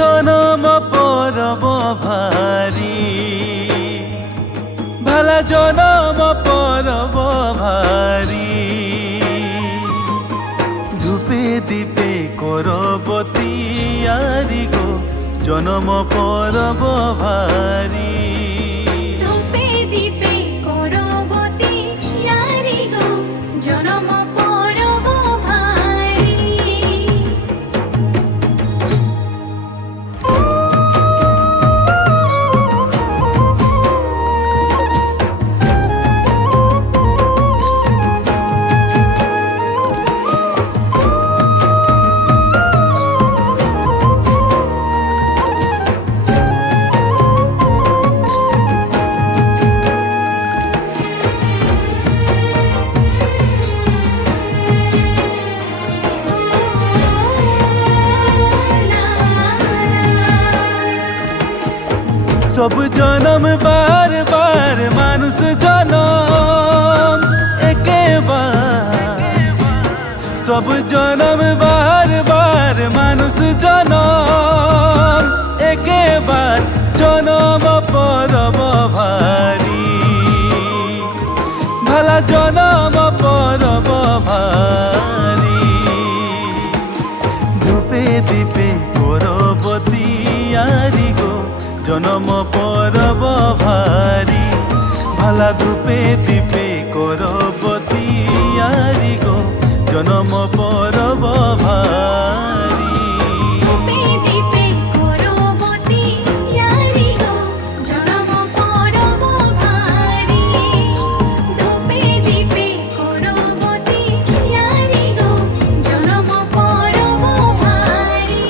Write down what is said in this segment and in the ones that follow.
জনম পরব ভারি ভালা জনম পরব ভারি ধূপে দীপে করবতী আরি গো জনম পরব ভারি ধূপে দীপে করবতী নারী গো জনম পরব ভারি। সব জনম বার বার মানুষ জনম একেবার সব জনম বার বার মানুষ জনম একেবার জনম পরব ভারি ভালা জনম পরব ভারি ধূপে দীপে করবতী আরি গো জনম পরব ভারি ভালা ধূপে দীপে করবতী আরি গো জনম পরব ভারি ধূপে দীপে করবতী নারী গো জনম পরব ভারি। ধূপে দীপে করবতী নারী গো জনম পরব ভারি।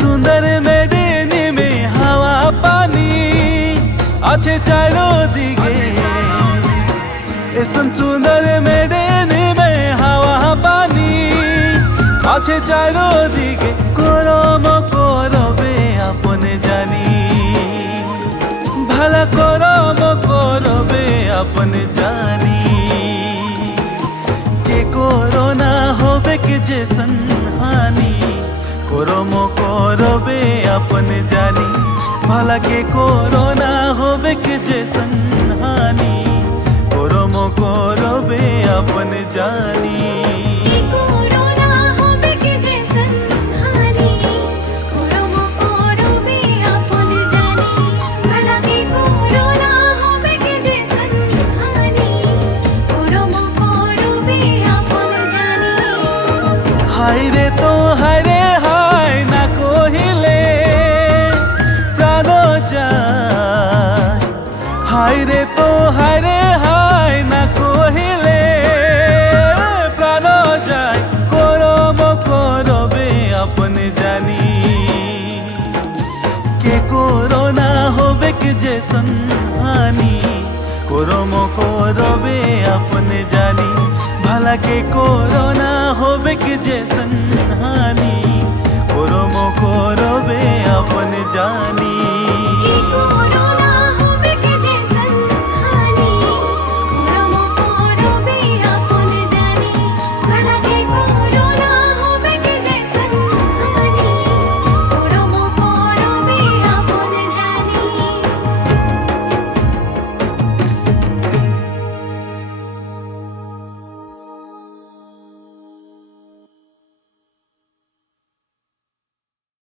सुंदर मेडिनी में हवा पानी আছে চারদিকে এসন সুন্দর মেডিনি মে হাওয়া পানি আছে চারদিকে করম করবে আপনে জানি ভালা করম করবে আপনে জানি কে করোনা হবে কে যে সন্হানি করম করবে আপনে জানি ভালা কে করোনা হবে কে যে সন্হানি করম করবে আপনে জানি করোনা হবে কি যে সন্ধানী করম করবে আপন জানি ভালা কি করোনা হবে কি যে সন্ধানী করম করবে আপন জানি। হায় রে তো হায় রে হায় না কহিলে প্রাণ যায় হায় রে তো হায় রে হায় না কহিলে প্রাণ যায় করম করবে আপনে জানি কে করোনা হবে কে যে সন্হানি করম করবে আপনে জানি ভালা কে করোনা হবে কে যে সন্হানি করম করবে আপনে জানি।